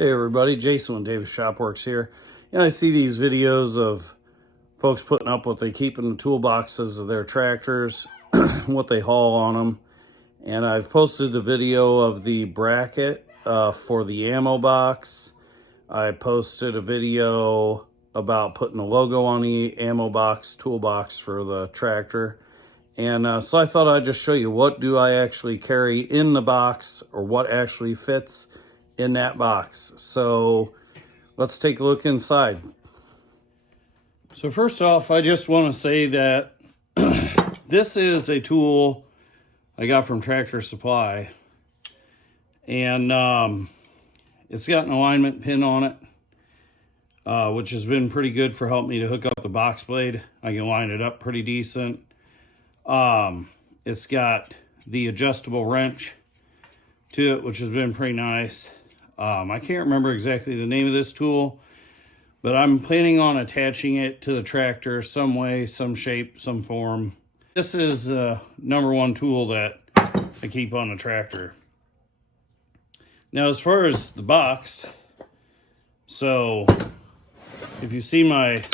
Hey everybody, Jason with Davis Shopworks here. I see these videos of folks putting up what they keep in the toolboxes of their tractors, what they haul on them. And I've posted the video of the bracket for the ammo box. I posted a video about putting a logo on the ammo box, toolbox for the tractor. And so I thought I'd just show you what do I actually carry in the box, or what actually fits in that box. So let's take a look inside. So first off, I just want to say that this is a tool I got from Tractor Supply, and it's got an alignment pin on it, which has been pretty good for helping me to hook up the box blade. I can line it up pretty decent. It's got the adjustable wrench to it, which has been pretty nice. I can't remember exactly the name of this tool, but I'm planning on attaching it to the tractor some way, some shape, some form. This is the #1 tool that I keep on the tractor. Now, as far as the box, so if you see my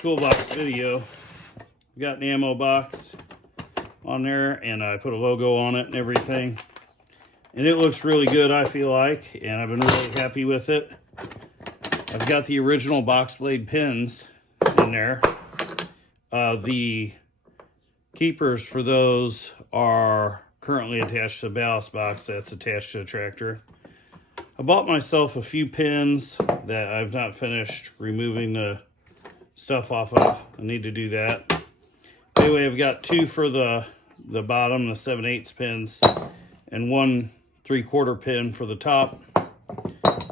toolbox video, we got an ammo box on there, and I put a logo on it and everything. And it looks really good, I feel like, and I've been really happy with it. I've got the original box blade pins in there. The keepers for those are currently attached to the ballast box that's attached to the tractor. I bought myself a few pins that I've not finished removing the stuff off of. I need to do that. Anyway, I've got two for the bottom, the 7/8 pins, and 1 3/4 pin for the top.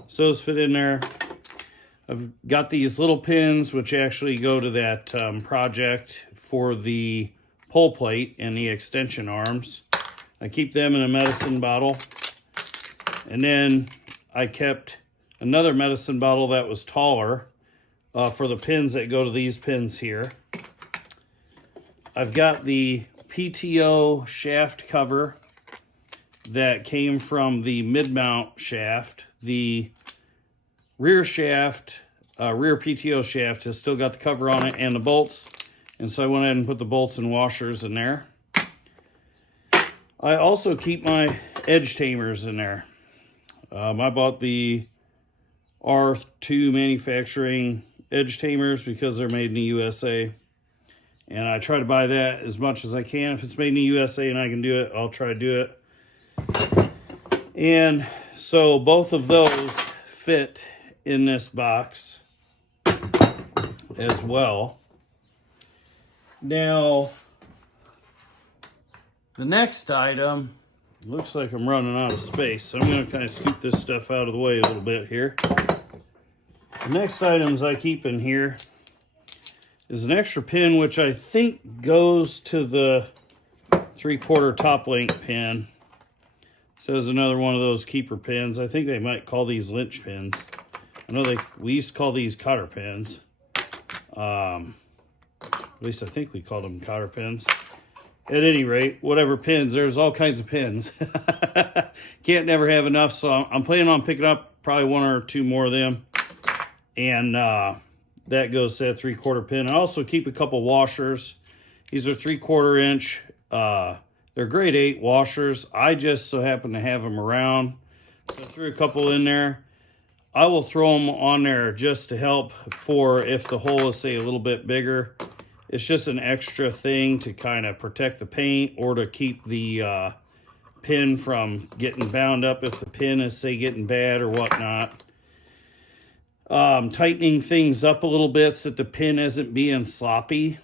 So those fit in there. I've got these little pins which actually go to that project for the pull plate and the extension arms. I keep them in a medicine bottle. And then I kept another medicine bottle that was taller for the pins that go to these pins here. I've got the PTO shaft cover that came from the mid-mount shaft. The rear shaft, rear PTO shaft has still got the cover on it and the bolts. And so I went ahead and put the bolts and washers in there. I also keep my edge tamers in there. I bought the R2 manufacturing edge tamers because they're made in the USA. And I try to buy that as much as I can. If it's made in the USA and I can do it, I'll try to do it. And so both of those fit in this box as well. Now, the next item, looks like I'm running out of space, so I'm going to kind of scoot this stuff out of the way a little bit here. The next items I keep in here is an extra pin, which I think goes to the 3/4 top link pin. So there's another one of those keeper pins. I think they might call these lynch pins. I know we used to call these cotter pins. At least I think we called them cotter pins. At any rate, whatever pins, there's all kinds of pins. Can't never have enough, so I'm planning on picking up probably 1 or 2 more of them. And that goes to that 3/4 pin. I also keep a couple washers. These are 3/4 inch. They're grade 8 washers. I just so happen to have them around. So I threw a couple in there. I will throw them on there just to help for if the hole is, say, a little bit bigger. It's just an extra thing to kind of protect the paint, or to keep the pin from getting bound up if the pin is, say, getting bad or whatnot. Tightening things up a little bit so that the pin isn't being sloppy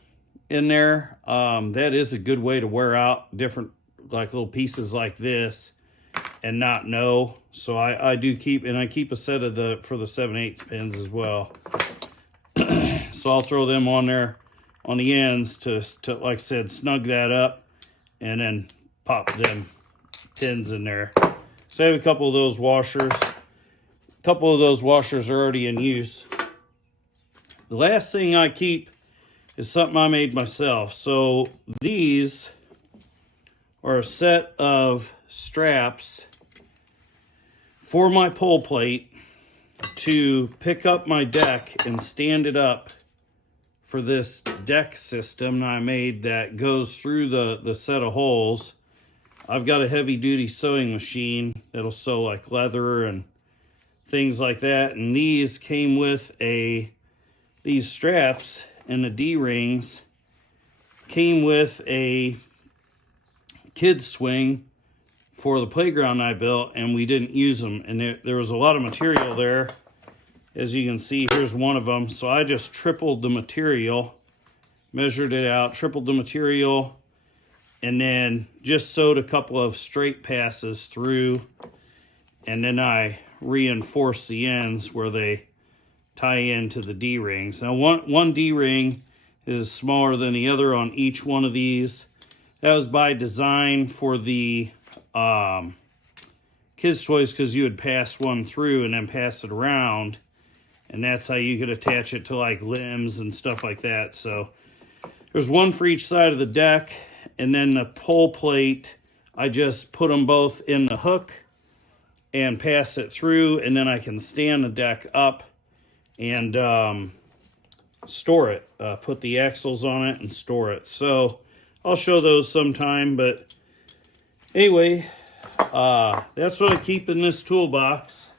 in there. That is a good way to wear out different, like, little pieces like this and not know. So I do keep, and I keep a set of for the 7/8 pins as well. So I'll throw them on there on the ends to like I said, snug that up, and then pop them pins in there. So I have a couple of those washers. A couple of those washers are already in use. The last thing I keep is something I made myself. So these are a set of straps for my pole plate to pick up my deck and stand it up for this deck system I made that goes through the set of holes. I've got a heavy duty sewing machine that'll sew like leather and things like that, and these came with these straps, and the D-rings came with a kid's swing for the playground I built, and we didn't use them, and there was a lot of material there. As you can see, here's one of them. So I just tripled the material, measured it out, tripled the material, and then just sewed a couple of straight passes through, and then I reinforced the ends where they tie into the D-rings. Now one D-ring is smaller than the other on each one of these. That was by design for the kids' toys, because you would pass one through and then pass it around, and that's how you could attach it to like limbs and stuff like that. So there's one for each side of the deck, and then the pole plate, I just put them both in the hook and pass it through, and then I can stand the deck up and store it, put the axles on it and store it. So I'll show those sometime, but anyway, that's what I keep in this toolbox.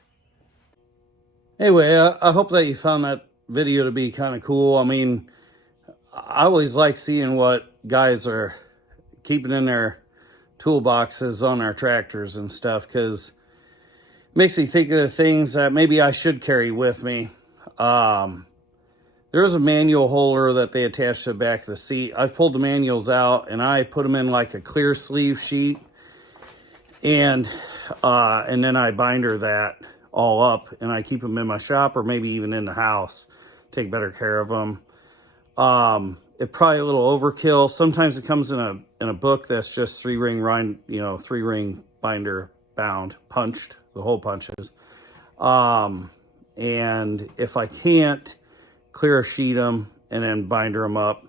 Anyway, I hope that you found that video to be kind of cool. I mean, I always like seeing what guys are keeping in their toolboxes on our tractors and stuff, because it makes me think of the things that maybe I should carry with me. There was a manual holder that they attached to the back of the seat. I've pulled the manuals out, and I put them in like a clear sleeve sheet, and then I binder that all up, and I keep them in my shop or maybe even in the house. Take better care of them. It's probably a little overkill. Sometimes it comes in a book that's just three-ring binder bound, punched, the hole punches. And if I can't clear sheet them and then binder them up,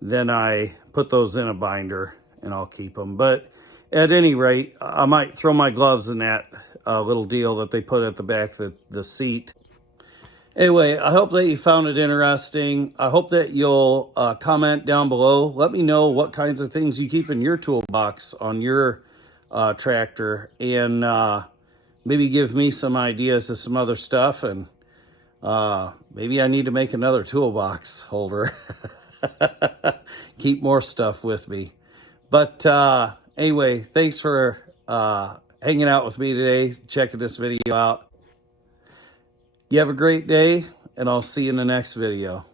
then I put those in a binder and I'll keep them. But at any rate, I might throw my gloves in that little deal that they put at the back of the seat. Anyway, I hope that you found it interesting. I hope that you'll comment down below. Let me know what kinds of things you keep in your toolbox on your tractor, and maybe give me some ideas of some other stuff, and maybe I need to make another toolbox holder. Keep more stuff with me. But anyway, thanks for hanging out with me today, checking this video out. You have a great day, and I'll see you in the next video.